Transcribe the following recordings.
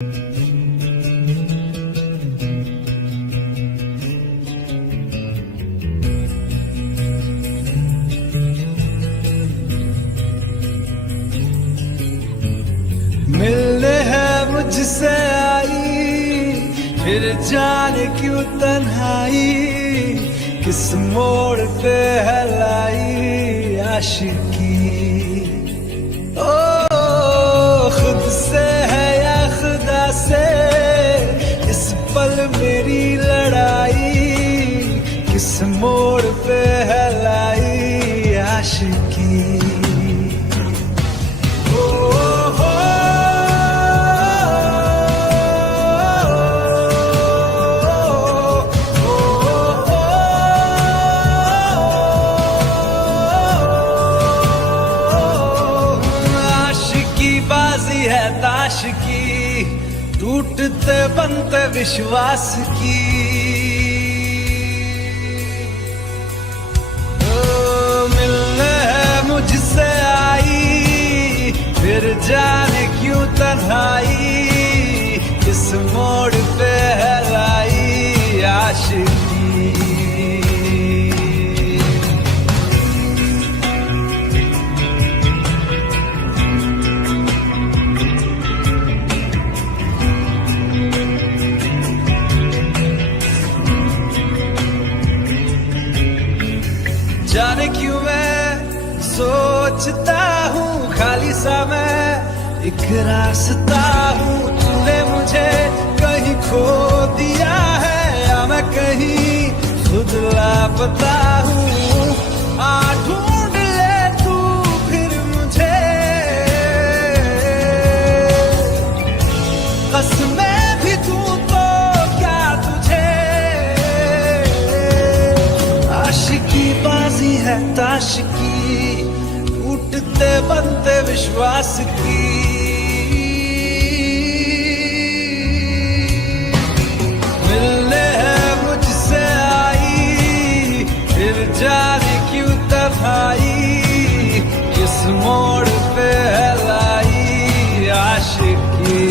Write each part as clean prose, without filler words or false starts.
मिलने है मुझसे आई, फिर जाने क्यों तन्हाई, किस मोड़ पे है लाई आशिकी। ओ खुद से है या खुदा से, इस पल मेरी लड़ाई, किस मोड़ पे है लाई आशिकी। बाजी है ताश की, टूटते बनते विश्वास की। मिलने है मुझसे आई, फिर जाने क्यों तन्हाई, किस मोड़ पे है लाई आशिकी। जाने क्यों मैं सोचता हूँ खाली सा मैं एक रास्ता हूँ, तूने मुझे कहीं खो दिया है या मैं कहीं खुद लापता हूँ। आ ढूंढ ले तू फिर मुझे, कसमें भी तू तो क्या तुझे। आशिकी बाजी है ताश की, टूटते बनते विश्वास की। मिलने है मुझसे आई, फिर जाने क्यों तन्हाई, किस मोड़ पे है लाई आशिकी।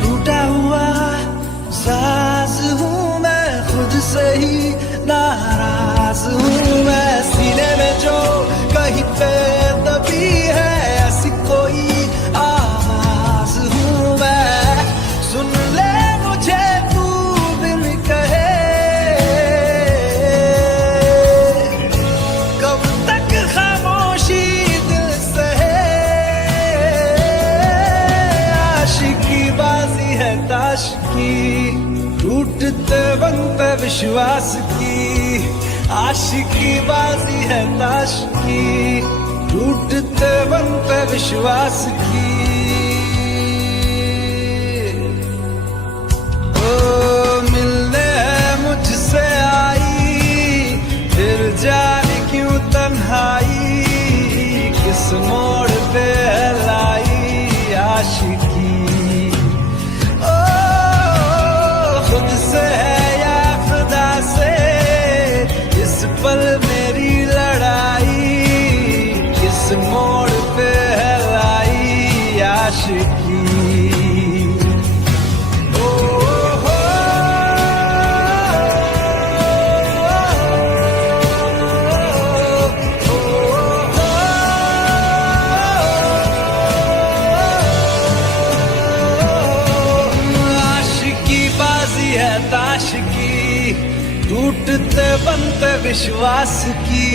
टूटा हुआ साज हूँ मैं, खुद से ही नाराज हूँ मैं। सीने में जो कहीं पे दबी है ऐसी कोई आवाज हूँ मैं। सुन ले मुझे तू बिन कहे, कब तक खामोशी दिल सहे। आशिकी बाजी है ताश की, टूटते बनते विश्वास की। आशिकी बाजी है ताश की, टूटते बनते विश्वास की। ओ मिलने है मुझसे आई, फिर जाने क्यों तन्हाई, किस मोड़ पे है लाई आशिकी। खुद से है या खुदा से, इस पल मेरी लड़ाई, किस मोड़ पे है लाई आशिकी। ताश की, टूटते बनते विश्वास की।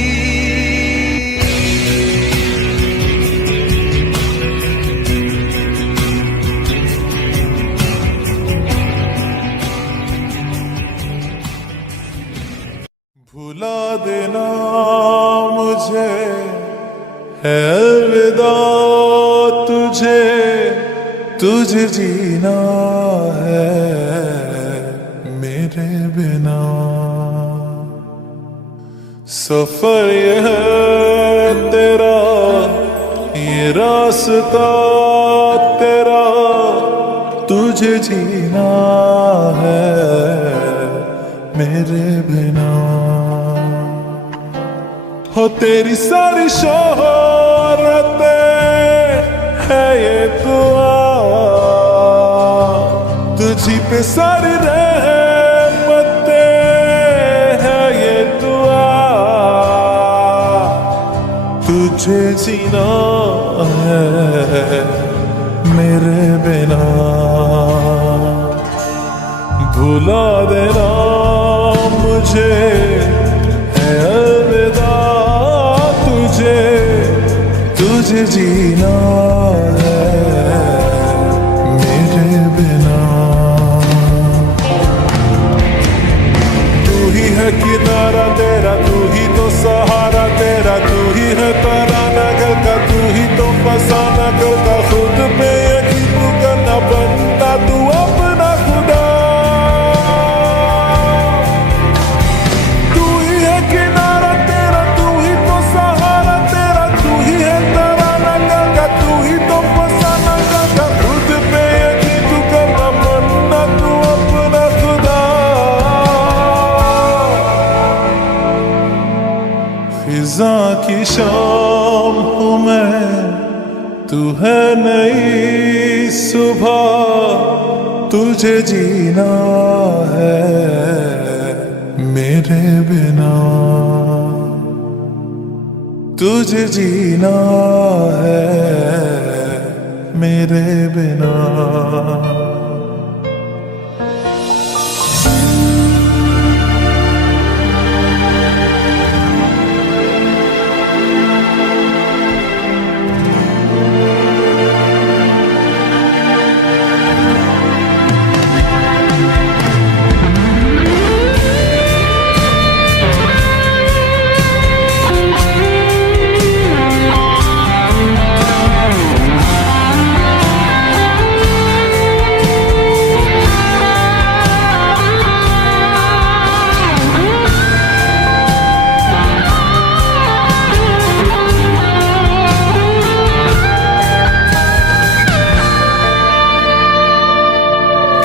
भुला देना मुझे है अलविदा तुझे, तुझे जीना है मेरे बिना। सफर ये है तेरा, ये रास्ता तेरा, तुझे जीना है मेरे बिना। हो तेरी सारी शोहरतें है ये दुआ, तुझी पे सारी रहमतें है ये दुआ, तुझे जीना है मेरे बिना। भुला देना मुझे है अलविदा तुझे, तुझे जीना है मेरे बिना। तू ही है किनारा तेरा, तू ही तो सहारा तेरा, तू ही है तराना गल का, तू ही तो फसाना गल का। खुद पे यकीन तू करना बनता तू अपना खुदा। तू ही है किनारा तेरा, तू ही तो सहारा तेरा, तू ही है तराना गल का, तू ही तो फसाना गल का। खुद पे यकीन तू करना बनता तू अपना खुदा। फिजा की शाम हूँ मैं, तू है नई सुबह, तुझे जीना है मेरे बिना। तुझे जीना है मेरे बिना।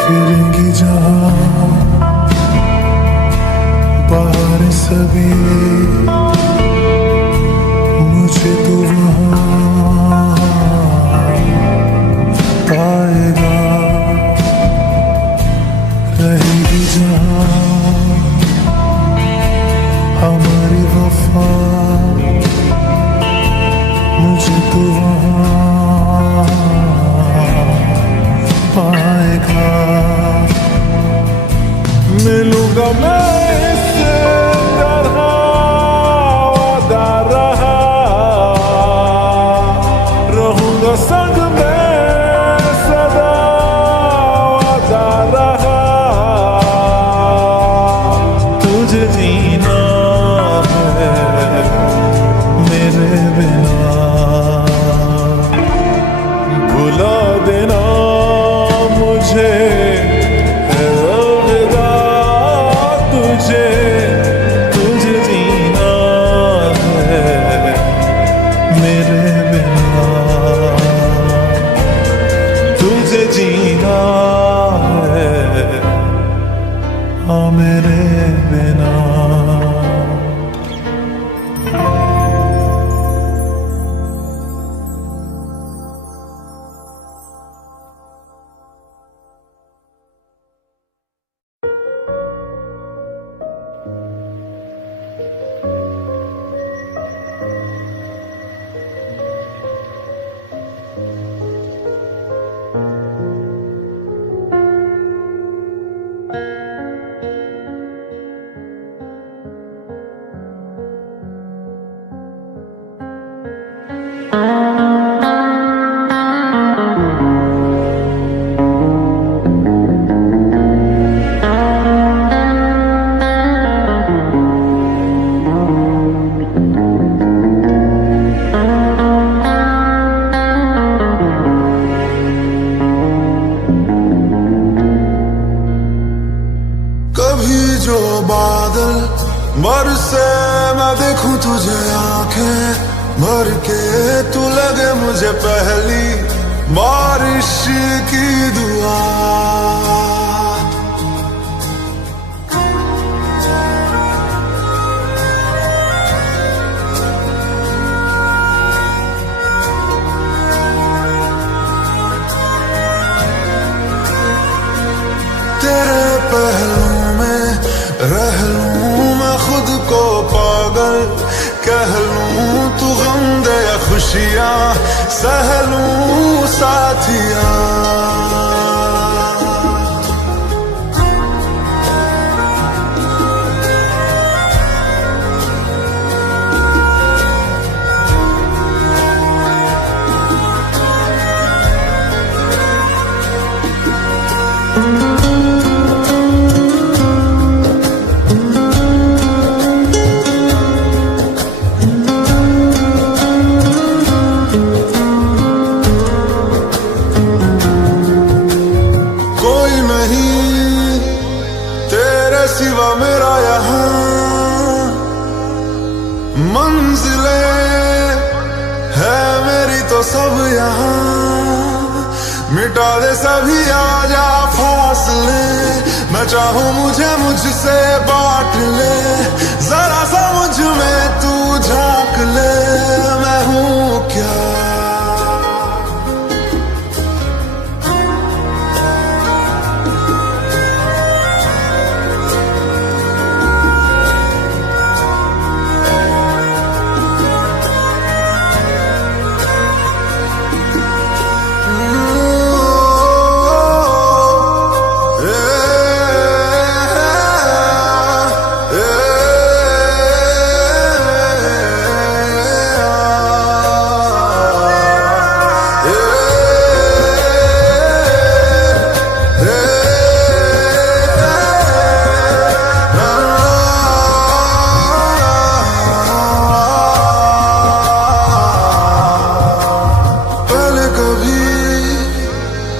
गिरेंगी जहाँ बाहर सभी, मुझे तो वहाँ पाएगा। रहेगी जहाँ हमारी वफा, मुझे तो वहाँ पाएगा। मिलूंगा मैं इससे तरह वादा रहा, रहूंगा संग में सदा वादा रहा। तुझे जीना है मेरे बिना। भुला देना मुझे है अलविदा तुझे, तुझे जीना है मेरे बिना। तुझे जीना है हाँ मेरे बिना। तू लगे मुझे पहली बारिश की दुआ। तेरे पहलू में रह लूं मैं खुद को पागल, कह लूं तू गम दे या खुशियां सह लूं साथिया। सिवा मेरा यहाँ मंजिलें है मेरी तो सब यहाँ, मिटा दे सभी आजा फासले, मैं चाहूँ मुझे मुझसे बांट ले, जरा सा मुझ में तू झांक ले, मैं हूँ क्या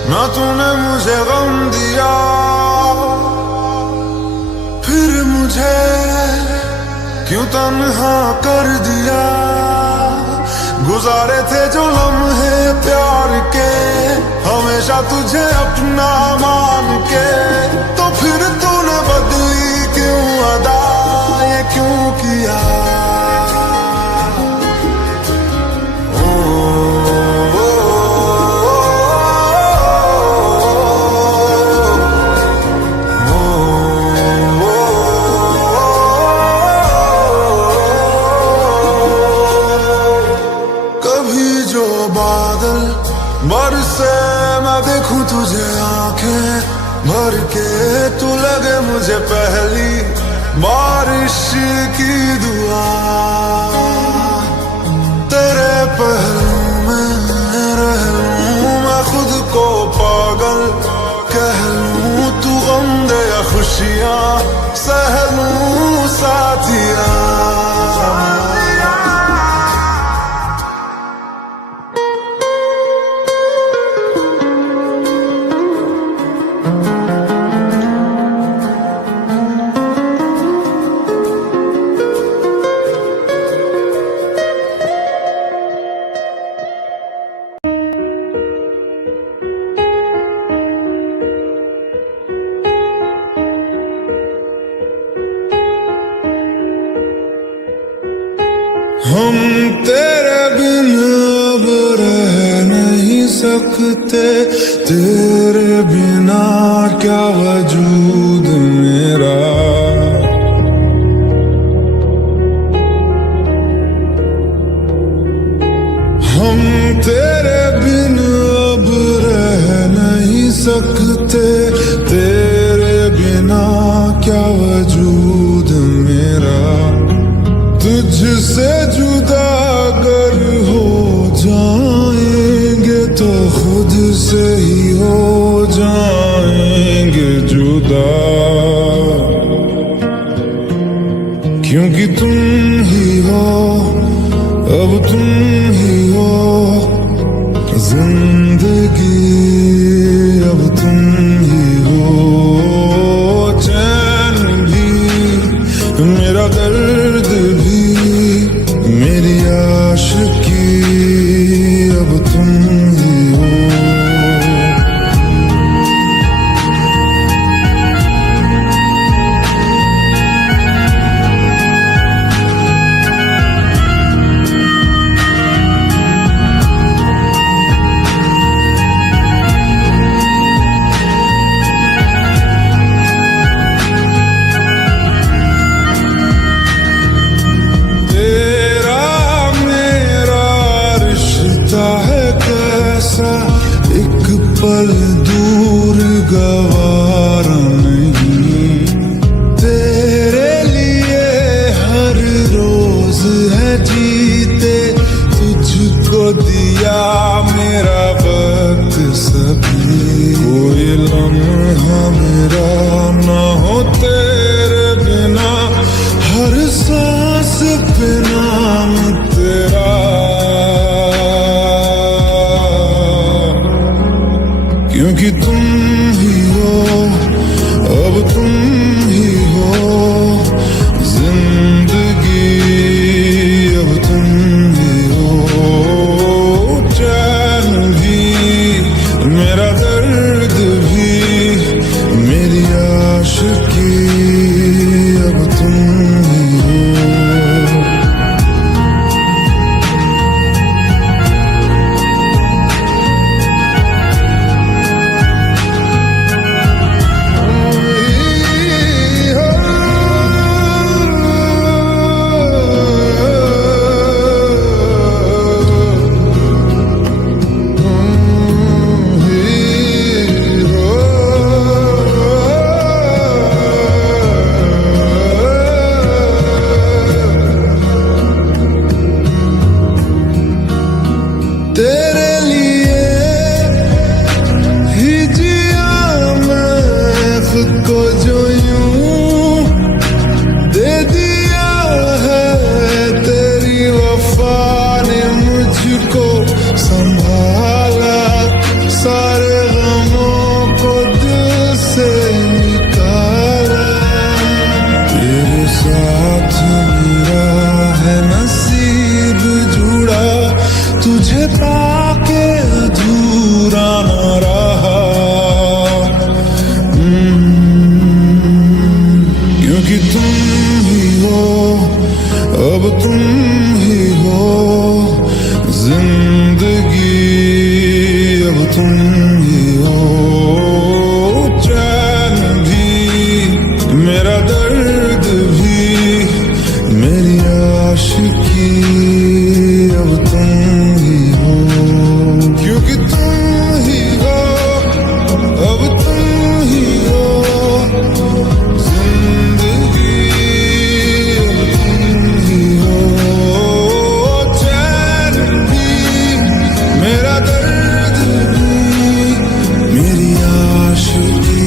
ना तूने मुझे गम दिया, फिर मुझे क्यों तन्हा कर दिया। गुजारे थे जो लम्हे प्यार के, हमेशा तुझे अपना मान के, तो फिर तूने बदली क्यों अदा, ये क्यों किया। बरसे मैं देखूं तुझे आंखें भर के, तू लगे मुझे पहली बारिश की दुआ। तेरे पहलू में रह लूं मैं खुद को पागल, कह लूं तू गम दे या खुशियां सह लूं साथिया। हम तेरे बिन अब रह नहीं सकते, तेरे बिना क्या वजूद मेरा। हम तेरे बिन अब रह नहीं सकते, तेरे बिना क्या वजूद मेरा। तुझसे जुदा अगर हो जाएंगे तो खुद से ही हो जाएंगे जुदा, क्योंकि तुम ही हो अब तुम ही हो जिंदगी, अब तुम ही हो चैन भी मेरा दर्द भी मेरी आशिकी। पल दूर गवारा नहीं, तेरे लिए हर रोज है जीते, तुझको दिया मेरा वक्त सभी, कोई लम्हा मेरा ना हो तेरे बिना, हर सांस पे नाम तेरा, क्योंकि तुम ही हो, अब तुम ही हो जिंदगी, अब तुम ही हो चैन भी, मेरा दर्द भी, मेरी आशिकी, अब तुम ही हो। तेरे लिए ही जिया मैं खुद को, जो यूं दे दिया है तेरी वफा ने मुझको संभाला, सारे गमों को दिल से निकाला, तेरे साथ मेरा है नसीब जुड़ा, तुझे पाके अधूरा न रहा, क्योंकि तुम ही हो, अब तुम ही हो जिंदगी, अब तुम ही हो चैन भी, मेरा दर्द भी, मेरी आशिकी, अब तुम ही हो, क्योंकि तुम ही हो, अब तुम ही हो जिंदगी, अब तुम ही हो चैन भी, मेरा दर्द भी, मेरी आशिकी,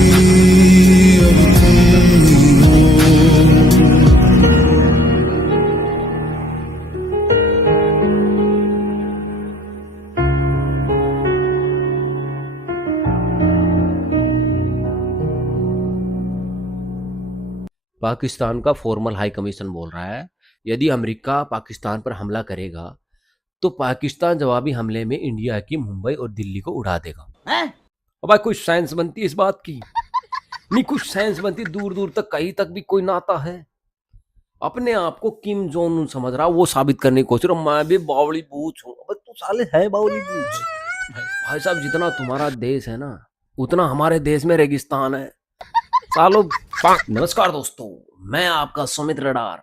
अब तुम ही हो। पाकिस्तान का फॉर्मल हाई कमीशन बोल रहा है, यदि अमेरिका पाकिस्तान पर हमला करेगा तो पाकिस्तान जवाबी हमले में इंडिया की मुंबई और दिल्ली को उड़ा देगा। अब भाई कुछ साइंस बनती है इस बात की? नहीं, कुछ साइंस बनती, दूर दूर तक कहीं तक भी कोई नाता है। अपने आप को किम जोंग उन समझ रहा, वो साबित करने की कोशिश, मैं भी बावली बूझ हूँ। अब तू साले है बावली बूझ। भाई साहब, जितना तुम्हारा देश है ना, उतना हमारे देश में रेगिस्तान है सालों। नमस्कार दोस्तों, मैं आपका सुमित रेडार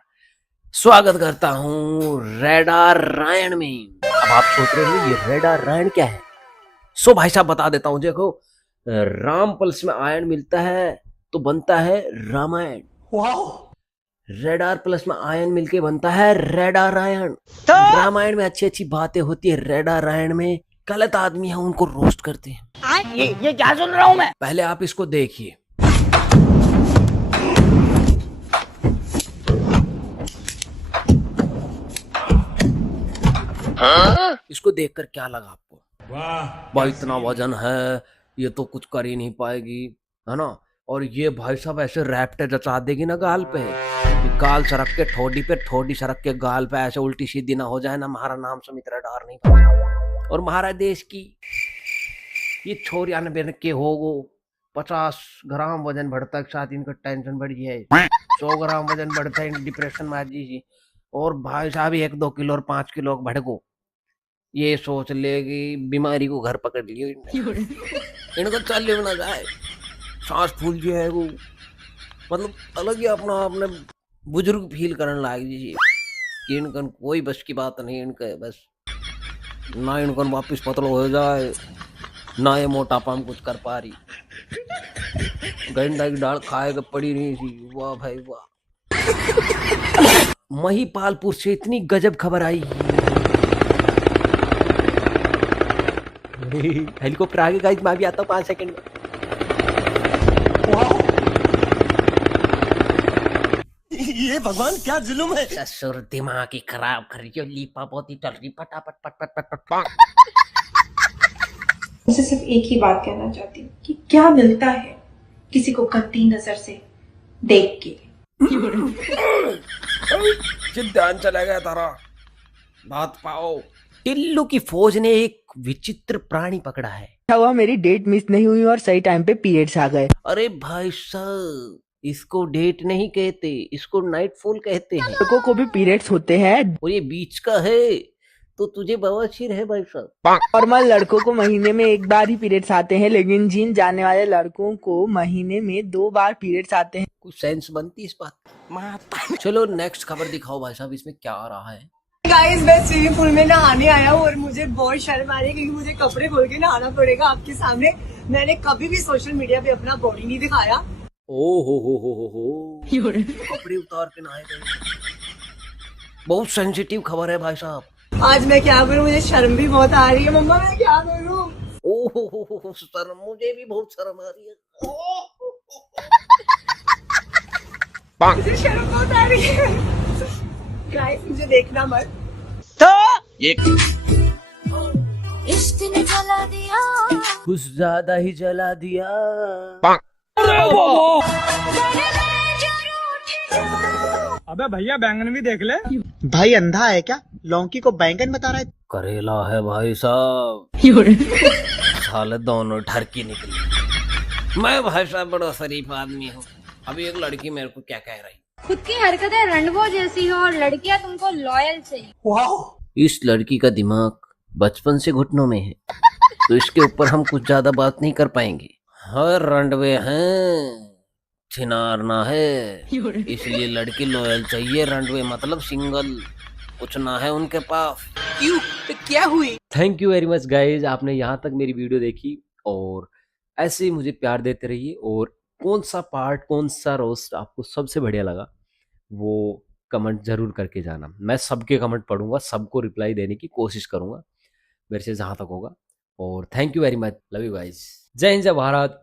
स्वागत करता हूँ रेडार रायन में। अब आप सोच रहे हो ये रेडार रायन क्या है? सो भाई साहब बता देता हूँ। देखो, राम पल्स में आयन मिलता है तो बनता है रामायण। रेडार प्लस में आयन मिलके बनता है रेडार रायन। रामायण में अच्छी अच्छी बातें होती है, रेडार रायन में गलत आदमी है उनको रोस्ट करते हैं। ये क्या सुन रहा हूँ मैं? पहले आप इसको देखिए। इसको देखकर क्या लगा आपको? भाई इतना वजन है, ये तो कुछ कर ही नहीं पाएगी, है ना? और ये भाई साहब ऐसे रैप्टे जचा देगी ना गाल पे, गाल सरक के ठोडी पे, ठोडी सरक के गाल पे, ऐसे उल्टी सीधी ना हो जाए ना, हमारा नाम सुमित रेडार नहीं पड़ता। और हमारा देश की ये छोरिया ने के होगो 50 ग्राम वजन बढ़ता है, साथ इनका टेंशन बढ़ जाए, 100 ग्राम वजन बढ़ता है, डिप्रेशन में आ जी। और भाई साहब 1-2 किलो और 5 किलो बढ़ गो, ये सोच लेगी बीमारी को घर पकड़ लियो इनको चल ना जाए, सांस फूल जो है वो, मतलब अलग ही अपना आपने बुजुर्ग फील करने लग जी कि इनकन कोई बस की बात नहीं, इनका बस ना इनकन वापिस पतलो हो जाए ना ये मोटापा हम कुछ कर पा रही, गंडा की दाल खाएगा पड़ी नहीं थी। वाह भाई वाह। महिपालपुर से इतनी गजब खबर आई। हेलीकॉप्टर आगे गाइस, मैं भी आता हूँ 5 सेकंड में। ये भगवान क्या जुल्म है। ससुर दिमाग ही खराब कर रही हो, लीपा पोती चल रही पटापट पट पट पट पट। मुझे सिर्फ एक ही बात कहना चाहती हूँ कि क्या मिलता है किसी को गंदी नजर से देख के। ध्यान चला गया तारा। बात पाओ। टिल्लू की फौज ने एक विचित्र प्राणी पकड़ा है। क्या हुआ, मेरी डेट मिस नहीं हुई और सही टाइम पे पीरियड्स आ गए। अरे भाई साहब, इसको डेट नहीं कहते, इसको नाइटफॉल कहते हैं। लड़कों को भी पीरियड्स होते हैं। और ये बीच का है तो तुझे बवासीर है भाई साहब। नॉर्मल लड़कों को महीने में एक बार ही पीरियड्स आते हैं, लेकिन जिम जाने वाले लड़कों को महीने में 2 बार पीरियड्स आते हैं। कुछ सेंस बनती इस बात। चलो नेक्स्ट खबर दिखाओ भाई साहब, इसमें क्या आ रहा है। गाइस, मैं स्विमिंग पूल में नहाने आया हूँ और मुझे बहुत शर्म आ रही है क्योंकि मुझे कपड़े खोल के नहाना पड़ेगा आपके सामने। मैंने कभी भी सोशल मीडिया पे अपना बॉडी नहीं दिखाया। ओ हो कपड़े उतार के नहाए गए। बहुत सेंसिटिव खबर है भाई साहब। आज मैं क्या करूँ, मुझे शर्म भी बहुत आ रही है। मम्मा मैं क्या करूँ। ओ हो शर्म, मुझे भी बहुत शर्म आ रही है। मुझे शर्म बहुत आ रही है। गाइस मुझे देखना मत। इश्क ने जला दिया, कुछ ज्यादा ही जला दिया। अबे भैया बैंगन भी देख ले। भाई अंधा है क्या, लौकी को बैंगन बता रहा है। करेला है भाई साहब। साले दोनों ठरकी निकली। मैं भाई साहब बड़ा शरीफ आदमी हूँ। अभी एक लड़की मेरे को क्या कह रही, खुद की हरकतें रंडवो जैसी हो और लड़कियां तुमको लॉयल चाहिए। इस लड़की का दिमाग बचपन से घुटनों में है, तो इसके ऊपर हम कुछ ज्यादा बात नहीं कर पाएंगे। हर रंडवे हैं, छिनारना है, इसलिए लड़की लॉयल चाहिए। रंडवे मतलब सिंगल, कुछ ना है उनके पास। क्यों, तो क्या हुई। Thank you very much guys, आपने यहाँ तक मेरी वीडियो देखी और ऐसे ही मुझे प्यार देते रहिए। और कौन सा पार्ट, कौन सा रोस्ट आपको सबसे बढ़िया लगा वो कमेंट जरूर करके जाना। मैं सबके कमेंट पढ़ूंगा, सबको रिप्लाई देने की कोशिश करूंगा मेरे से जहाँ तक होगा। और thank you very much, love you guys. जय हिंद, जय भारत,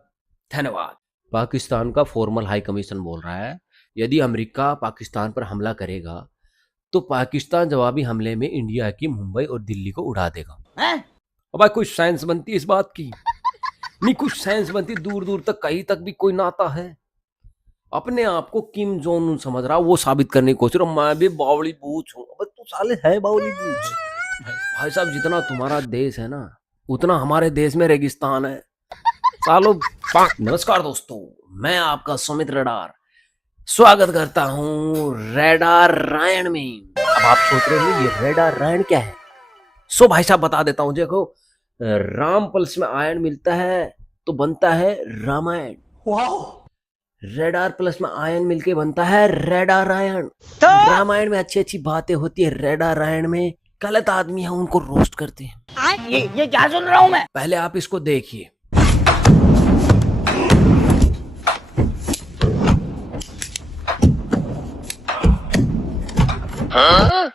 धन्यवाद। पाकिस्तान का फॉर्मल हाई कमीशन बोल रहा है यदि अमेरिका पाकिस्तान पर हमला करेगा तो पाकिस्तान जवाबी हमले में इंडिया की मुंबई और दिल्ली को उड़ा देगा। अब भाई कुछ साइंस बनती इस बात की नहीं, कुछ साइंस बनती। दूर दूर तक कहीं तक भी कोई नाता है। अपने आप को किम जोंग उन समझ रहा, वो साबित करने की कोशिश। मैं भी बावली बूच हूँ। अब तू साले है बावली बूच। भाई साहब, जितना तुम्हारा देश है ना, उतना हमारे देश में रेगिस्तान है सालों। नमस्कार दोस्तों, मैं आपका सुमित रडार स्वागत करता हूँ रेडार रायन में। अब आप सोच रहे हो ये रेडार रायन क्या है? सो भाई साहब बता देता हूँ। देखो, राम पल्स में आयन मिलता है तो बनता है रामायण। रेडार प्लस में आयन मिलके बनता है रेडार रायन। रामायण में अच्छी अच्छी बातें होती है, रेडार रायन में गलत आदमी है उनको रोस्ट करते हैं। ये क्या सुन रहा हूँ मैं। पहले आप इसको देखिए।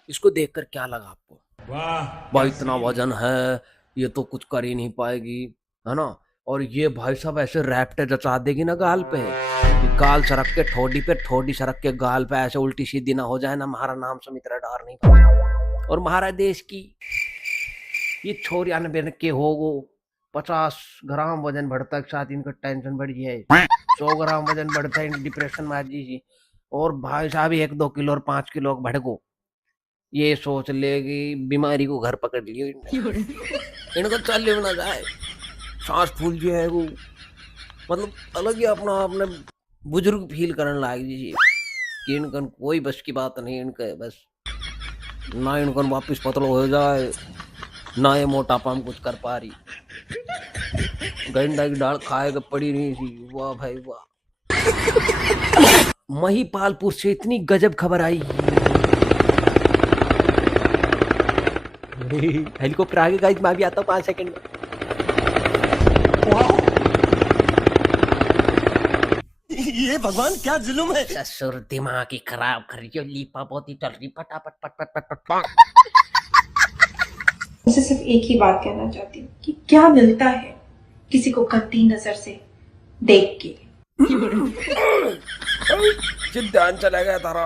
इसको देखकर क्या लगा आपको? भाई इतना वजन है, ये तो कुछ कर ही नहीं पाएगी, है ना। और ये भाई साहब ऐसे रैप्टे जचा देगी ना गाल पे, गाल सरक के ठोडी पे, ठोडी सरक के गाल पे, ऐसे उल्टी सीधी ना हो जाए ना। हमारा नाम सुमित रडार नहीं पड़ता। और हमारा देश की ये 94 के होगो 50 ग्राम वजन बढ़ता है, साथ इनका टेंशन बढ़ गया है। 100 ग्राम वजन बढ़ता है, डिप्रेशन में आ जी। और भाई साहब 1-2 किलो और 5 किलो बढ़ गो, ये सोच ले कि बीमारी को घर पकड़ लियो इनको चल ना जाए, सांस फूल जाए वो, मतलब अलग ही अपना अपने बुजुर्ग फील करने लाग जी कि इनकन कोई बस की बात नहीं। इनके बस ना इनकन वापस पतलो हो जाए, ना ये मोटापा हम कुछ कर पा रही, गंडा की दाल खाएगा पड़ी नहीं थी। वाह भाई वाह। महिपालपुर से इतनी गजब खबर आई। हेलीकॉप्टर आगे गाइस, मैं भी आता हूँ 5 सेकंड में। ये भगवान क्या जुल्म है। ससुर दिमाग ही खराब कर रही हो, लीपा पोती चल रही पटापट पट पट पट पट पट। मुझे सिर्फ एक ही बात कहना चाहती हूँ कि क्या मिलता है किसी को गंदी नजर से देख के। ध्यान चला गया तारा,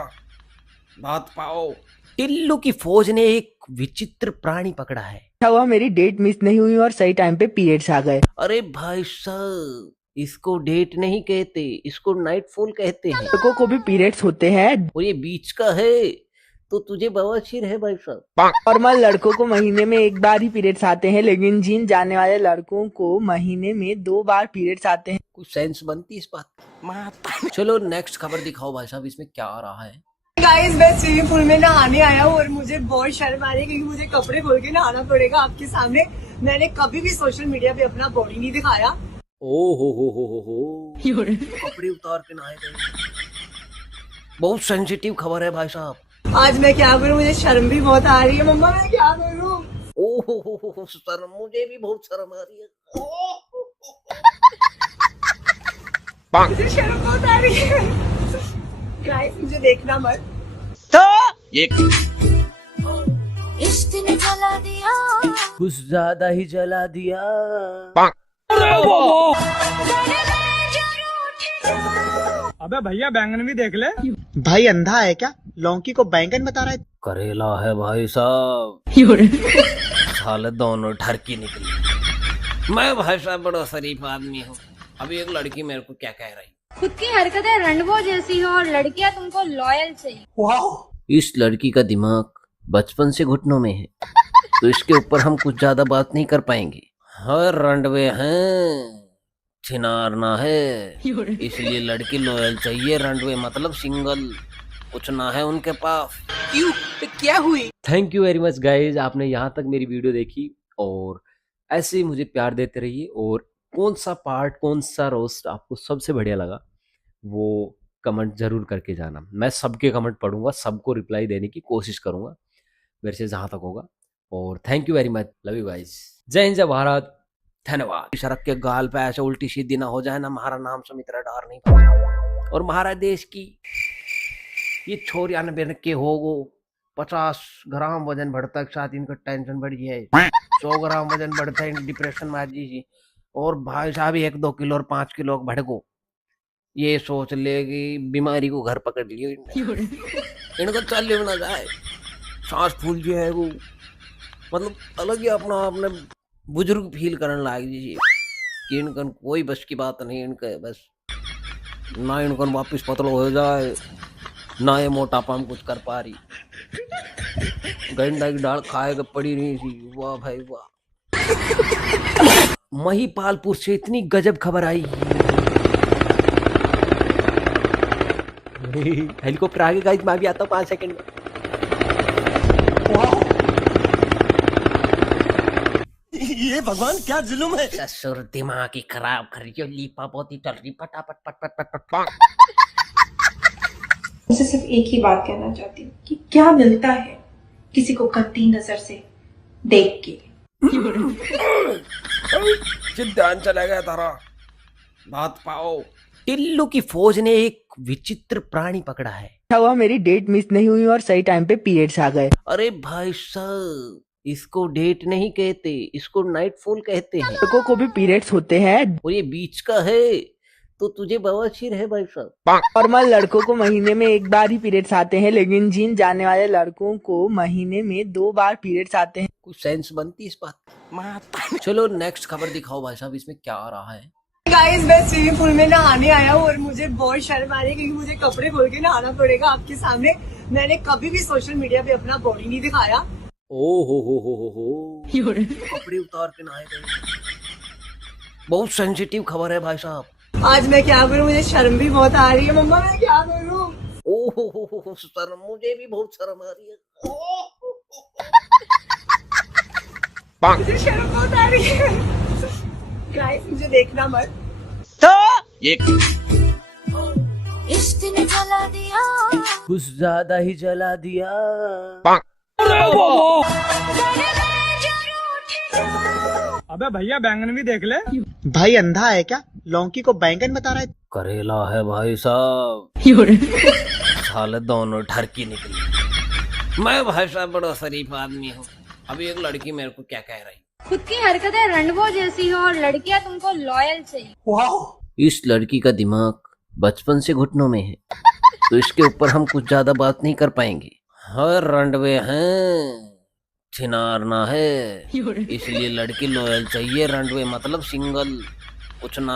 बात पाओ। टिल्लू की फौज ने एक विचित्र प्राणी पकड़ा है। क्या हुआ, मेरी डेट मिस नहीं हुई और सही टाइम पे पीरियड्स आ गए। अरे भाई साहब, इसको डेट नहीं कहते, इसको नाइटफॉल कहते हैं। लड़कों को भी पीरियड्स होते हैं। और ये बीच का है तो तुझे बवासीर है भाई साहब। नॉर्मल लड़कों को महीने में एक बार ही पीरियड्स आते हैं, लेकिन जिम जाने वाले लड़कों को महीने में 2 बार पीरियड्स आते हैं। कुछ सेंस बनती है इस बात। चलो नेक्स्ट खबर दिखाओ भाई साहब, इसमें क्या आ रहा है। गाइस मैं स्विमिंग पूल में नहाने आया हूँ और मुझे बहुत शर्म आ रही है क्योंकि मुझे कपड़े खोल के नहाना पड़ेगा आपके सामने। मैंने कभी भी सोशल मीडिया पे अपना बॉडी नहीं दिखाया। ओ हो कपड़े उतार के नहाए गए। बहुत सेंसिटिव खबर है भाई साहब। आज मैं क्या करूँ, मुझे शर्म भी बहुत आ रही है। मम्मा मैं क्या करूँ। ओ हो शर्म, मुझे भी बहुत शर्म आ रही है। मुझे शर्म बहुत आ रही है। गाइस मुझे देखना मत। इश्क ने जला दिया, कुछ ज्यादा ही जला दिया। अबे भैया बैंगन भी देख ले। भाई अंधा है क्या, लौकी को बैंगन बता रहा है। करेला है भाई साहब। साले दोनों ठरकी निकली। मैं भाई साहब बड़ा शरीफ आदमी हूँ। अभी एक लड़की मेरे को क्या कह रही, खुद की हरकतें रंडवो जैसी हो और लड़कियां तुमको लॉयल चाहिए। इस लड़की का दिमाग बचपन से घुटनों में है, तो इसके ऊपर हम कुछ ज्यादा बात नहीं कर पाएंगे। हर रंडवे हैं, छिनारना है, इसलिए लड़की लॉयल चाहिए। रंडवे मतलब सिंगल, कुछ ना है उनके पास। क्यों, क्या हुई? Thank you very much guys, आपने यहाँ तक मेरी वीडियो देखी और ऐसे ही मुझे प्यार देते रहिए। और कौन सा पार्ट, कौन सा रोस्ट आपको सबसे बढ़िया लगा वो कमेंट जरूर करके जाना। मैं सबके कमेंट पढ़ूंगा, सबको रिप्लाई देने की कोशिश करूंगा मेरे से जहाँ तक होगा। और thank you very much, love you guys. जय हिंद, जय भारत, धन्यवाद। सड़क के गाल पे ऐसे उल्टी सीधी ना हो जाए ना, हमारा नाम सुमित्रा डार नहीं पड़ता। और हमारा देश की ये छोरिया ने बेन के हो गो 50 ग्राम वजन बढ़ता है, साथ इनका टेंशन बढ़ गया है। 100 ग्राम वजन बढ़ता है, डिप्रेशन में आ जी। और भाई साहब 1-2 किलो और 5 किलो बढ़ गो, ये सोच ले कि बीमारी को घर पकड़ लियो इनको चल ना जाए, सांस फूल जो है वो मतलब अलग ही अपना अपने बुजुर्ग फील करने लायक जी कि इनका कोई बस की बात नहीं। इनका बस ना इनका वापस पतलो हो जाए, ना ये मोटापा हम कुछ कर पा रही। गंडा की दाल खाएगा पड़ी नहीं थी। वाह भाई वाह। महिपालपुर से इतनी गजब खबर आई। हेलीकॉप्टर आगे गाइस, मैं भी आता हूँ 5 सेकंड में। ये भगवान क्या जुल्म है। ससुर दिमाग ही खराब कर रही हो, लीपा पोती चल रही पटापट पट पट पट पट पट। मुझे सिर्फ एक ही बात कहना चाहती हूँ कि क्या मिलता है किसी को गंदी नजर से देख के। ध्यान चला गया तारा, बात पाओ। टिल्लू की फौज ने एक विचित्र प्राणी पकड़ा है। क्या हुआ, मेरी डेट मिस नहीं हुई और सही टाइम पे पीरियड्स आ गए। अरे भाई साहब, इसको डेट नहीं कहते, इसको नाइटफॉल कहते हैं। लड़कों को भी पीरियड्स होते हैं। और ये बीच का है तो तुझे बवासीर है भाई साहब। नॉर्मल लड़कों को महीने में एक बार ही पीरियड्स आते हैं, लेकिन जिम जाने वाले लड़कों को महीने में 2 बार पीरियड्स आते हैं। कुछ सेंस बनती है इस बात। चलो नेक्स्ट खबर दिखाओ भाई साहब, इसमें क्या आ रहा है। गाइस मैं स्विमिंग पूल में नहाने आया हूँ और मुझे बहुत शर्म आ रही है क्योंकि मुझे कपड़े खोल के नहाना पड़ेगा आपके सामने। मैंने कभी भी सोशल मीडिया पे अपना बॉडी नहीं दिखाया। ओ हो कपड़े उतार के नहाए गए। बहुत सेंसिटिव खबर है भाई साहब। आज मैं क्या करूँ, मुझे शर्म भी बहुत आ रही है। मम्मा मैं क्या करूँ। ओ हो शर्म, मुझे भी बहुत शर्म आ रही है। मुझे शर्म बहुत आ रही है। गाइस मुझे देखना मत। इश्क ने जला दिया, कुछ ज्यादा ही जला दिया। अबे भैया बैंगन भी देख ले। भाई अंधा है क्या? लौकी को बैंगन बता रहा है? करेला है भाई साहब। साले दोनों ठरकी निकली। मैं भाई साहब बड़ा शरीफ आदमी हूँ। अभी एक लड़की मेरे को क्या कह रही, खुद की हरकतें रंडवो जैसी हो और लड़कियां तुमको लॉयल चाहिए। इस लड़की का दिमाग बचपन से घुटनों में है, तो इसके ऊपर हम कुछ ज्यादा बात नहीं कर पाएंगे। हर रंडवे हैं, छिनारना है, इसलिए लड़की लॉयल चाहिए। रंडवे मतलब सिंगल, कुछ ना